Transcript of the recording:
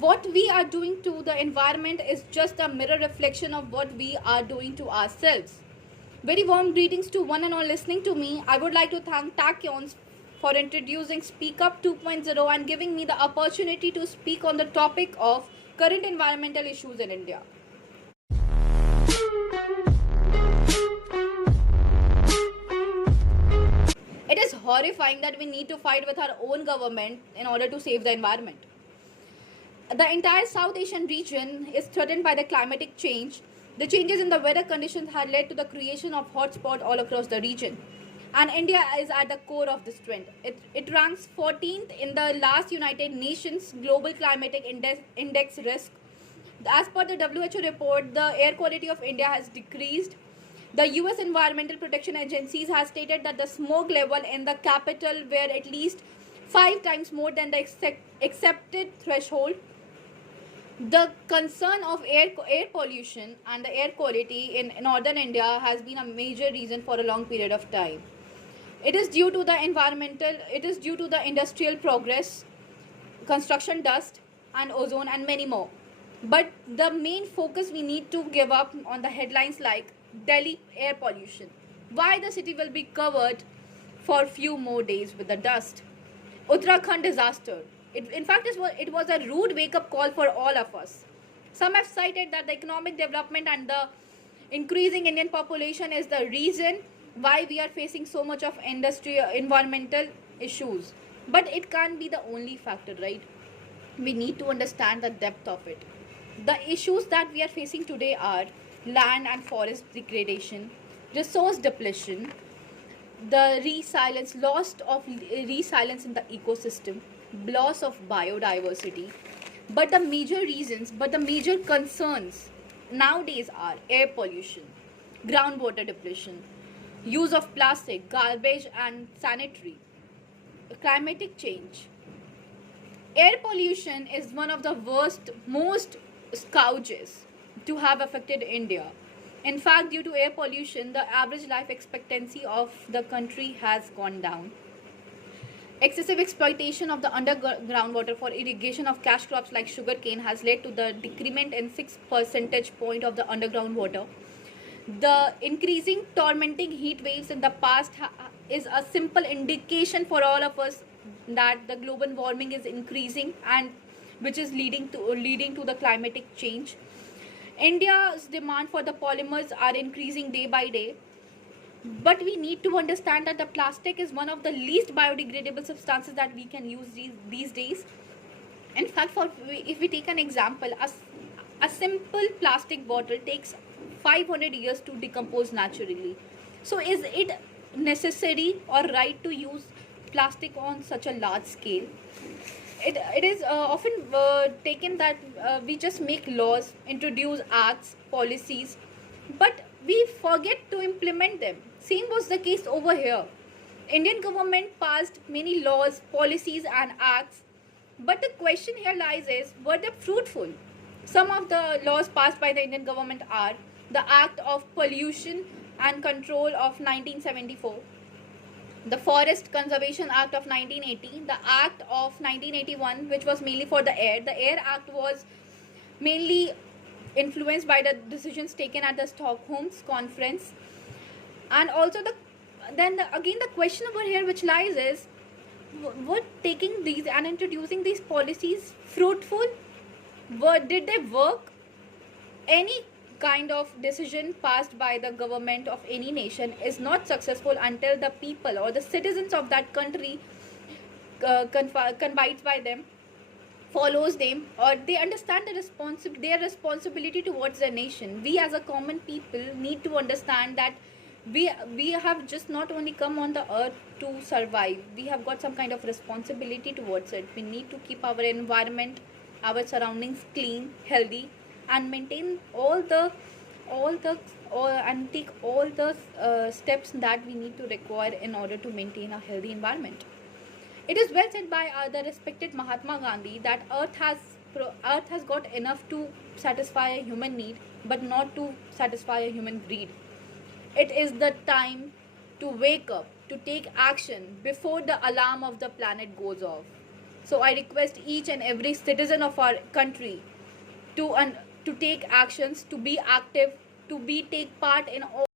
what we are doing to the environment is just a mirror reflection of what we are doing to ourselves. Very warm greetings to one and all listening to me. I would like to thank Tachyons for introducing Speak Up 2.0 and giving me the opportunity to speak on the topic of current environmental issues in India. It is horrifying that we need to fight with our own government in order to save the environment. The entire South Asian region is threatened by the climatic change. The changes in the weather conditions have led to the creation of hotspots all across the region. And India is at the core of this trend. It ranks 14th in the last United Nations Global Climatic Index risk. As per the WHO report, the air quality of India has decreased. The US Environmental Protection Agency has stated that the smoke level in the capital were at least 5 times more than the accepted threshold. The concern of air pollution and the air quality in northern India has been a major reason for a long period of time. It is due to the industrial progress, construction dust, and ozone, and many more. But the main focus we need to give up on the headlines like Delhi air pollution. Why the city will be covered for few more days with the dust. Uttarakhand disaster. In fact, it was a rude wake-up call for all of us. Some have cited that the economic development and the increasing Indian population is the reason why we are facing so much of environmental issues. But it can't be the only factor, right? We need to understand the depth of it. The issues that we are facing today are land and forest degradation, resource depletion, the loss of resilience in the ecosystem, loss of biodiversity. But the major concerns nowadays are air pollution, groundwater depletion, use of plastic, garbage and sanitary, climatic change. Air pollution is one of the most scourges to have affected India. In fact, due to air pollution, the average life expectancy of the country has gone down. Excessive exploitation of the underground water for irrigation of cash crops like sugarcane has led to the decrement in 6 percentage point of the underground water. The increasing tormenting heat waves in the past is a simple indication for all of us that the global warming is increasing, and which is leading to the climatic change. India's demand for the polymers are increasing day by day. But we need to understand that the plastic is one of the least biodegradable substances that we can use these days. In fact, if we take an example, a simple plastic bottle takes 500 years to decompose naturally. So is it necessary or right to use plastic on such a large scale? It is often taken that we just make laws, introduce acts, policies, but we forget to implement them. Same was the case over here. Indian government passed many laws, policies and acts, but the question here lies is, were they fruitful? Some of the laws passed by the Indian government are the Act of Pollution and Control of 1974, the Forest Conservation Act of 1980, the Act of 1981, which was mainly for the air. The Air Act was mainly influenced by the decisions taken at the Stockholm Conference. And also again the question over here which lies is, were taking these and introducing these policies fruitful? Did they work? Any kind of decision passed by the government of any nation is not successful until the people or the citizens of that country confides by them, follows them, or they understand their responsibility towards their nation. We as a common people need to understand that we have just not only come on the earth to survive. We have got some kind of responsibility towards it. We need to keep our environment, our surroundings clean, healthy, and maintain and take all the steps that we need to require in order to maintain a healthy environment. It is well said by the respected Mahatma Gandhi that Earth has got enough to satisfy a human need, but not to satisfy a human greed. It is the time to wake up, to take action before the alarm of the planet goes off. So I request each and every citizen of our country to to take actions, to be active, to be take part in all